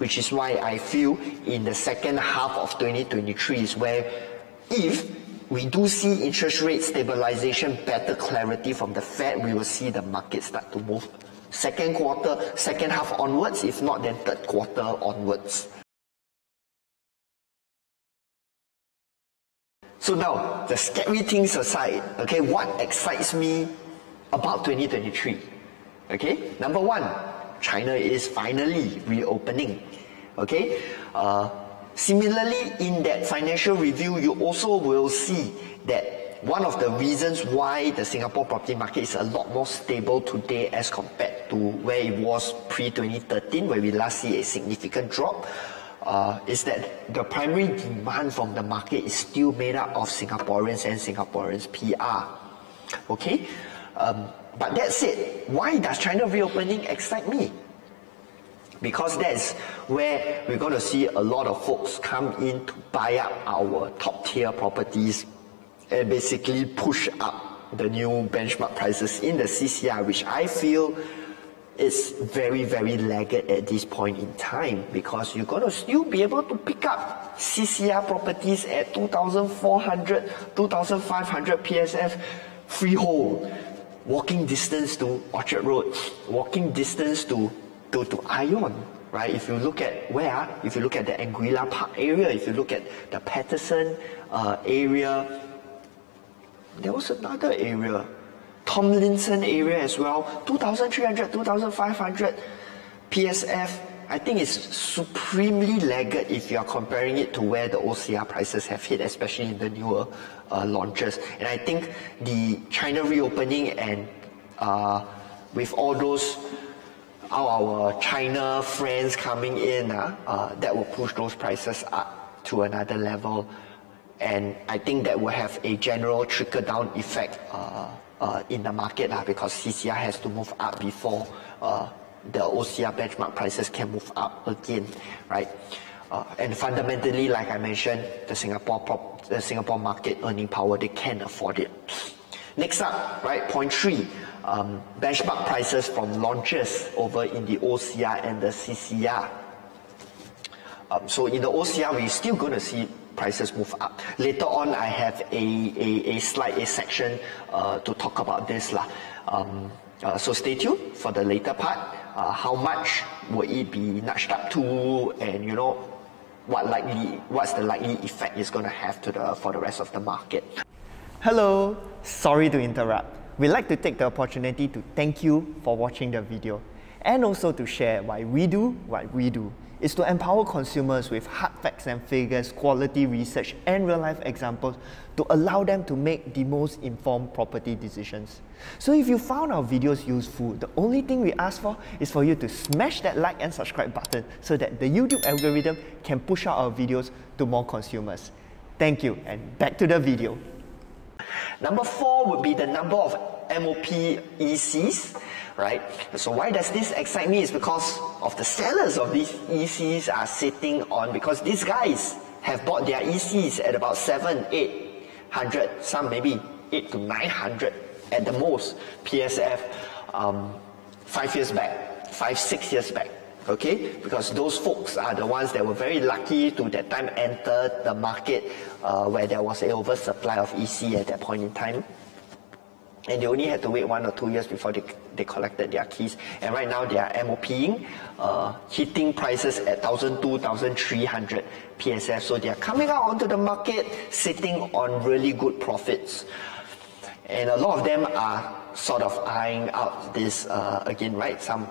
which is why I feel in the second half of 2023 is where if we do see interest rate stabilization, better clarity from the Fed, we will see the market start to move second quarter, second half onwards, if not then third quarter onwards. So now, the scary things aside, okay, what excites me about 2023? Okay, number one, China is finally reopening. Okay, similarly, in that financial review, you also will see that one of the reasons why the Singapore property market is a lot more stable today as compared to where it was pre-2013, where we last see a significant drop, is that the primary demand from the market is still made up of Singaporeans and Singaporeans' PR. Okay, but that said, why does China reopening excite me? Because that's where we're going to see a lot of folks come in to buy up our top tier properties and basically push up the new benchmark prices in the CCR, which I feel is very, very laggard at this point in time, because you're going to still be able to pick up CCR properties at 2,400, 2,500 PSF freehold, walking distance to Orchard Road, walking distance to Ion, right? If you look at where, if you look at the Anguilla Park area, if you look at the Patterson area, there was another area, Tomlinson area as well, 2,300, 2,500 PSF. I think it's supremely laggard if you are comparing it to where the OCR prices have hit, especially in the newer launches. And I think the China reopening and with all those our China friends coming in, that will push those prices up to another level. And I think that will have a general trickle-down effect in the market, because CCR has to move up before the OCR benchmark prices can move up again, right? And fundamentally, like I mentioned, the Singapore market earning power, they can afford it. Next up, right, point 3. Benchmark prices from launches over in the OCR and the CCR. So in the OCR, we're still going to see prices move up. Later on, I have a slide, a section to talk about this. So stay tuned for the later part. How much will it be nudged up to, and you know, what's the likely effect it's going to have for the rest of the market. Hello, sorry to interrupt. We'd like to take the opportunity to thank you for watching the video, and also to share why we do what we do. Is to empower consumers with hard facts and figures, quality research and real-life examples to allow them to make the most informed property decisions. So if you found our videos useful, the only thing we ask for is for you to smash that like and subscribe button so that the YouTube algorithm can push out our videos to more consumers. Thank you, and back to the video. Number 4 would be the number of MOP ECs, right? So why does this excite me? Is because of the sellers of these ECs are sitting on, because these guys have bought their ECs at about 700, 800, some maybe 800 to 900 at the most PSF 5 years back, 5, 6 years back. Okay, because those folks are the ones that were very lucky to that time enter the market where there was an oversupply of EC at that point in time. And they only had to wait 1 or 2 years before they collected their keys. And right now they are MOPing, hitting prices at 1,200, 1,300 PSF. So they are coming out onto the market, sitting on really good profits. And a lot of them are sort of eyeing out this again, right? Some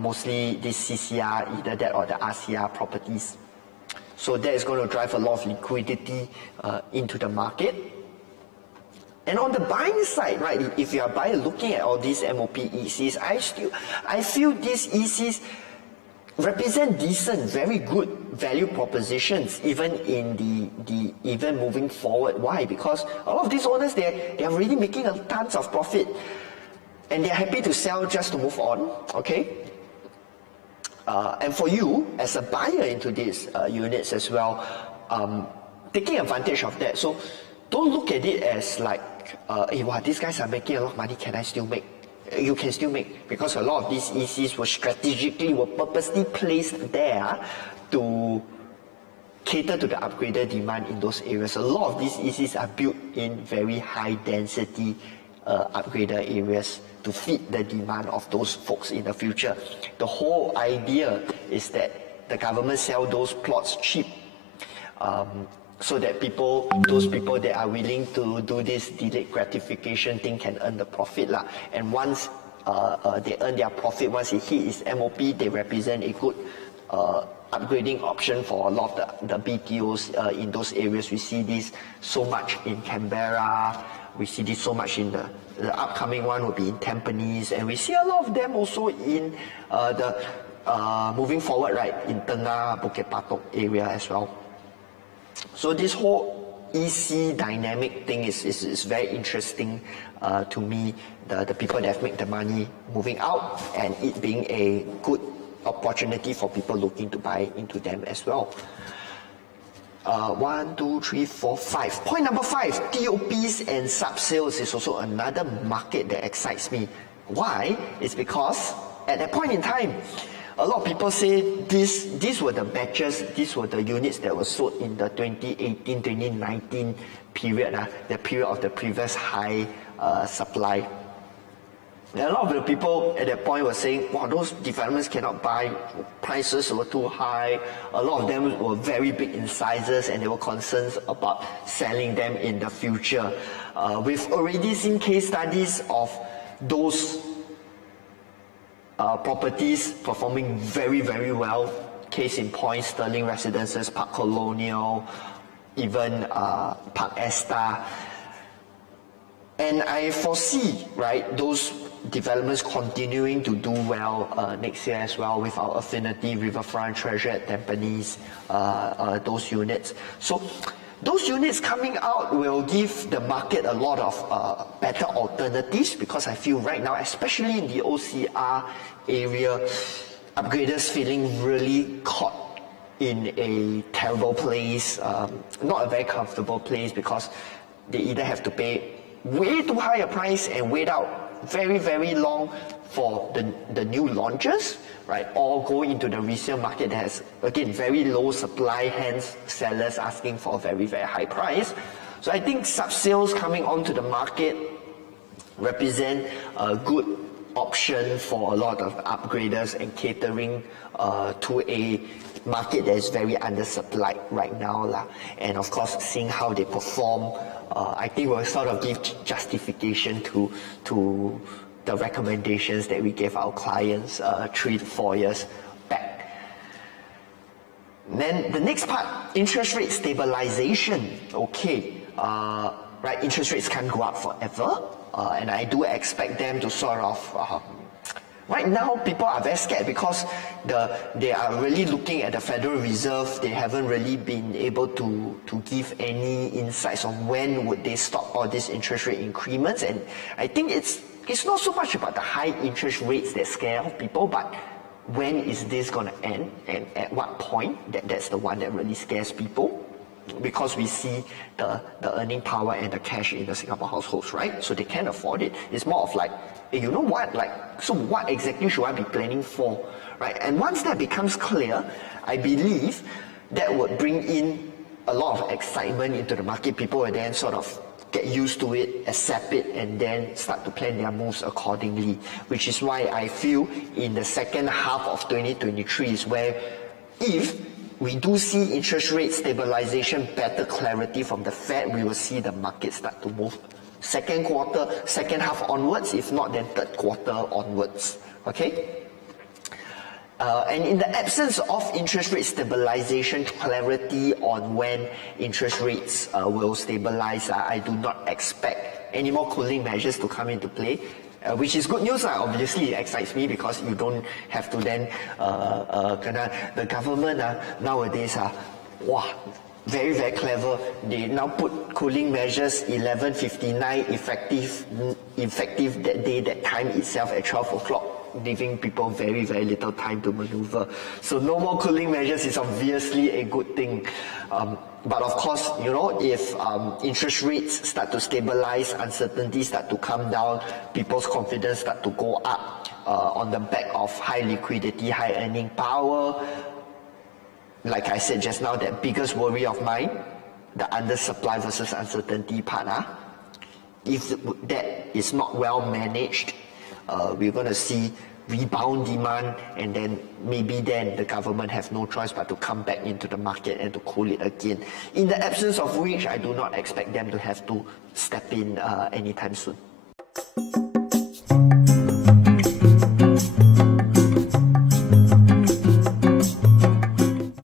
mostly this CCR, either that or the RCR properties. So that is going to drive a lot of liquidity into the market. And on the buying side, right, if you are buyer looking at all these MOP ECs, I feel these ECs represent decent, very good value propositions, even in the even moving forward. Why? Because a lot of these owners, they are really making tons of profit, and they're happy to sell just to move on. Okay. And for you as a buyer into these units as well, taking advantage of that. So don't look at it as like, hey, wow, these guys are making a lot of money, can I still make? you can still make, because a lot of these ECs were purposely placed there to cater to the upgrader demand in those areas. A lot of these ECs are built in very high density upgrader areas to feed the demand of those folks in the future. The whole idea is that the government sell those plots cheap, so that those people that are willing to do this delayed gratification thing can earn the profit lah. And once they earn their profit, once it hits its MOP, they represent a good upgrading option for a lot of the BTOs in those areas. We see this so much in Canberra, we see this so much in the upcoming one will be in Tampines, and we see a lot of them also in moving forward, right, in Tengah, Bukit Batok area as well. So this whole EC dynamic thing is very interesting to me, the people that have made the money moving out, and it being a good opportunity for people looking to buy into them as well. 1, 2, 3, 4, 5. Point number 5, TOPs and sub-sales is also another market that excites me. Why? It's because at that point in time, a lot of people say these were the batches, these were the units that were sold in the 2018-2019 period, the period of the previous high supply. And a lot of the people at that point were saying, wow, those developments cannot buy, prices were too high. A lot of them were very big in sizes, and there were concerns about selling them in the future. We've already seen case studies of those properties performing very, very well. Case in point, Sterling Residences, Park Colonial, even Park Esta. And I foresee, right, those developments continuing to do well next year as well, with our Affinity, Riverfront, Treasure at Tampines, those units. So those units coming out will give the market a lot of better alternatives, because I feel right now, especially in the OCR area, upgraders feeling really caught in a terrible place, not a very comfortable place, because they either have to pay way too high a price and wait out very, very long for the new launches, right? Or go into the resale market that has, again, very low supply, hence sellers asking for a very, very high price. So I think sub-sales coming onto the market represent a good option for a lot of upgraders and catering to a market that is very undersupplied right now. And of course, seeing how they perform, I think will sort of give justification to the recommendations that we gave our clients 3 to 4 years back. Then the next part, interest rate stabilization. Okay, right, interest rates can't go up forever, and I do expect them to sort of right now, people are very scared because they are really looking at the Federal Reserve. They haven't really been able to give any insights on when would they stop all these interest rate increments. And I think it's not so much about the high interest rates that scare people, but when is this going to end, and at what point? That's the one that really scares people, because we see the earning power and the cash in the Singapore households, right? So they can afford it. It's more of like, hey, you know what, like, so what exactly should I be planning for, right? And once that becomes clear, I believe that would bring in a lot of excitement into the market. People will then sort of get used to it, accept it, and then start to plan their moves accordingly, which is why I feel in the second half of 2023 is where, if we do see interest rate stabilization, better clarity from the Fed, we will see the market start to move second quarter, second half onwards, if not then third quarter onwards, okay? And in the absence of interest rate stabilization, clarity on when interest rates will stabilize, I do not expect any more cooling measures to come into play, which is good news. Obviously, it excites me because you don't have to then, the government nowadays, wow, very, very clever. They now put cooling measures 11:59 effective that day, that time itself at 12 o'clock. leaving people very, very little time to maneuver. So no more cooling measures is obviously a good thing. But of course, you know, if interest rates start to stabilize, uncertainty start to come down, people's confidence start to go up on the back of high liquidity, high earning power. Like I said just now, that biggest worry of mine, the undersupply versus uncertainty part. If that is not well managed, we're going to see rebound demand, and then maybe then the government have no choice but to come back into the market and to cool it again. In the absence of which, I do not expect them to have to step in anytime soon.